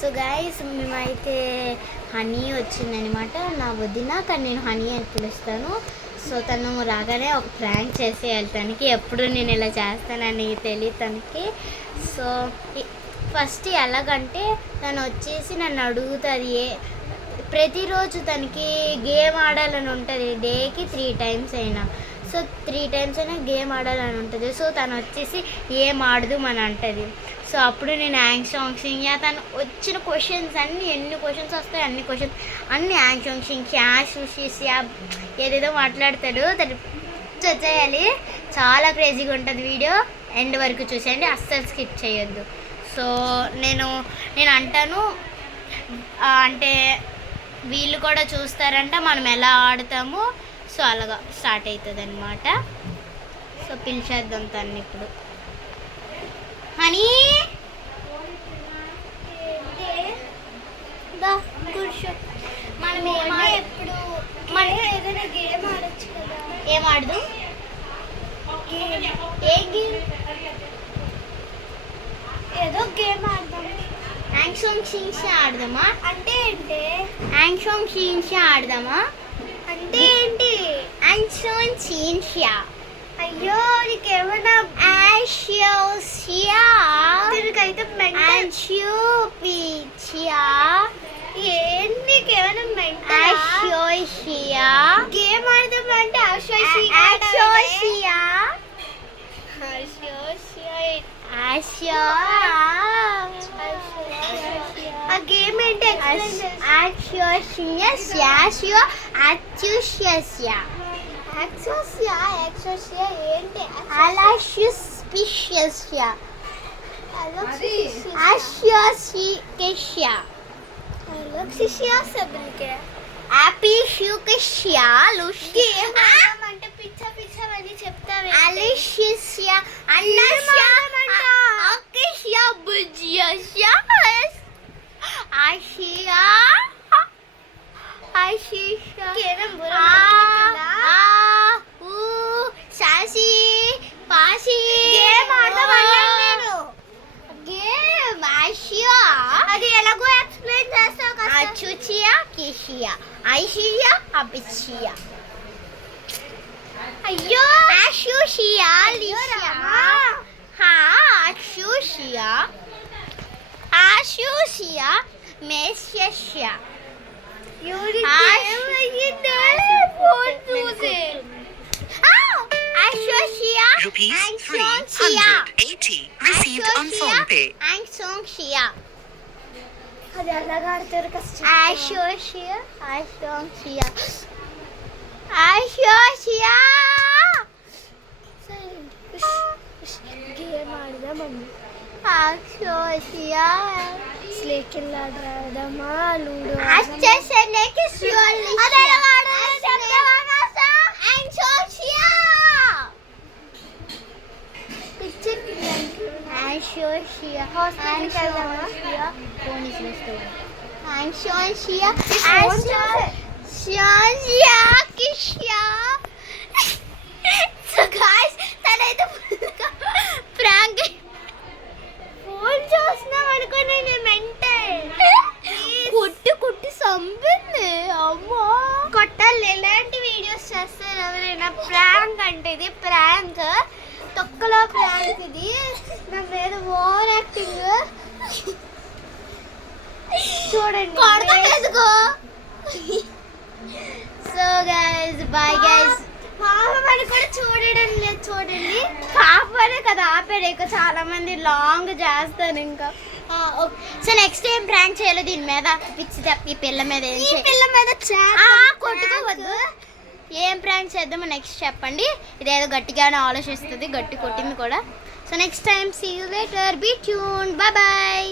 So guys మేమైతే honey వచ్చిందనమాట, నా వదిన, కానీ నేను హనీ అని పిలుస్తాను. సో తను రాగానే ఒక ప్రాంక్ చేసేయాలి తనకి, ఎప్పుడు నేను ఇలా చేస్తానని తెలియదు తనకి. సో ఫస్ట్ ఎలాగంటే తను వచ్చేసి నన్ను అడుగుతుంది, ప్రతిరోజు తనకి గేమ్ ఆడాలని ఉంటుంది, డేకి 3 times అయినా. సో 3 times అయినా గేమ్ ఆడాలని ఉంటుంది. సో తను వచ్చేసి ఏం ఆడదు అని అంటుంది. సో అప్పుడు నేను యాంగ్షాంగ్ తను వచ్చిన క్వశ్చన్స్ అన్నీ, ఎన్ని క్వశ్చన్స్ వస్తాయి అన్ని యాంగ్షాంగ్ ఏదేదో మాట్లాడతాడు. తను చేయాలి, చాలా క్రేజీగా ఉంటుంది. వీడియో ఎండ్ వరకు చూసేయండి, అస్సలు స్కిప్ చేయొద్దు. సో నేను అంటాను, అంటే వీళ్ళు కూడా చూస్తారంట మనం ఎలా ఆడతాము. సో అలాగా స్టార్ట్ అవుతుంది అనమాట. సో పిలిచేద్దాం తను ఇప్పుడు. హనీ కూర్చో. మనం ఎప్పుడు మనం ఏదైనా గేమ్ ఆడచ్చు కదా. ఏం ఆడదు? ఏ గేమ్? ఏదో గేమ్ ఆడదాం. యాంగ్షాంగ్ షీన్షా ఆడదామా? అంటే ఏంటి? యాంగ్షాంగ్ షీన్షా ఆడదామా? అంటే ఏంటి? యాంగ్షాంగ్ షీన్షా. అయ్యో నీకేమన్నా ఆషియోషియా దీనికైతే మెంటల్ ఏంటి? నీకేమన్నా మెంటల్? ఆషియోషియా గేమ్ ఆడదామంటే ఆ గేమ్ ఏంటి? ఏంటి? అంటే పిచ్చ పిచ్చవని చెప్తావే. అది ఎలాగో ఎక్స్ప్లెయిన్ చేస్తావు కదా. అచుచియా కిషియా ఐషియా అపిచియా. అయ్యో అషుషియా లిషియా. ఆషుషియా Messiah. Rupees 380 received on phone pay. అది అలాగా ఆడతారు కష్టం. గేమ్ ఆడదామమ్మా. స్లేకిల్ ఆడదామా, లూడో తనైతే ప్రాంక్ ఫోన్ చూస్తున్నాం అనుకుని కుట్టి సంపింది. అమ్మో కొట్టాలి. ఎలాంటి వీడియోస్ చేస్తారు ఎవరైనా? ప్రాంక్ అంటే ఇది ప్రాంక్, తొక్కలో ప్రాంక్ ఇది. నా మీద ఓవర్ యాక్టింగ్ చూడండి. So guys bye guys. పాపని కూడా చూడడం లేదు, చూడండి. పాపనే కదా ఆపాడు, ఇంకా చాలా మంది లాంగ్ చేస్తారు ఇంకా. సో నెక్స్ట్ టైం ప్రాంక్ చేయాలి దీని మీద. పిచ్చి తప్పి పిల్ల మీద కొట్టుకోవద్దు. ఏం ప్రాంక్ చేద్దామో నెక్స్ట్ చెప్పండి. ఇదేదో గట్టిగానే ఆలోచిస్తుంది, గట్టి కొట్టింది కూడా. So next time see you later. Be tuned. Bye bye.